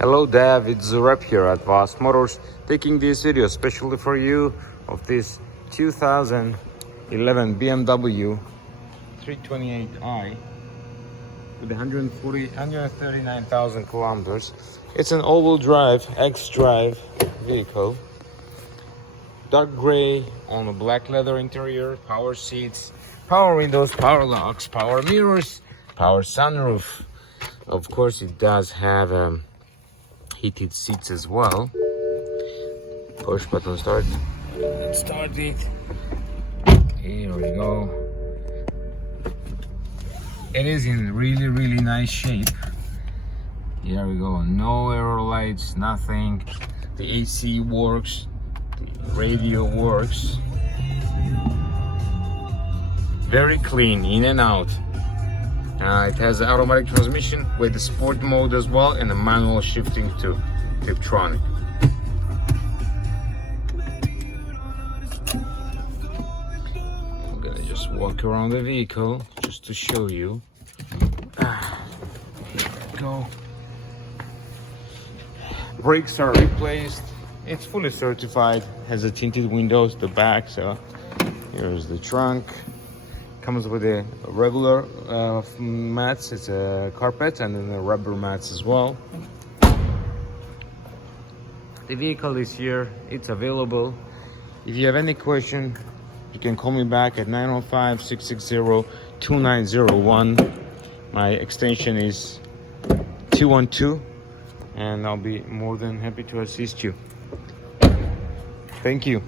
Hello Dev, it's Zurab here at Vos Motors, taking this video especially for you of this 2011 BMW 328i with 139,000 kilometers. It's an all-wheel drive, X-drive vehicle. Dark gray on a black leather interior, power seats, power windows, power locks, power mirrors, power sunroof. Of course, it does have heated seats as well. Push button start. Let's start it. Here we go. It is in really nice shape. Here we go. No error lights, nothing. The AC works. The radio works. Very clean, in and out. It has an automatic transmission with the sport mode as well, and a manual shifting to Tiptronic. I'm gonna just walk around the vehicle just to show you. Here we go. Brakes are replaced. It's fully certified. Has the tinted windows, the back. So here's the trunk. Comes with a regular mats, it's a carpet, and then the rubber mats as well. The vehicle is here, it's available. If you have any question, you can call me back at 905-660-2901. My extension is 212, and I'll be more than happy to assist you. Thank you.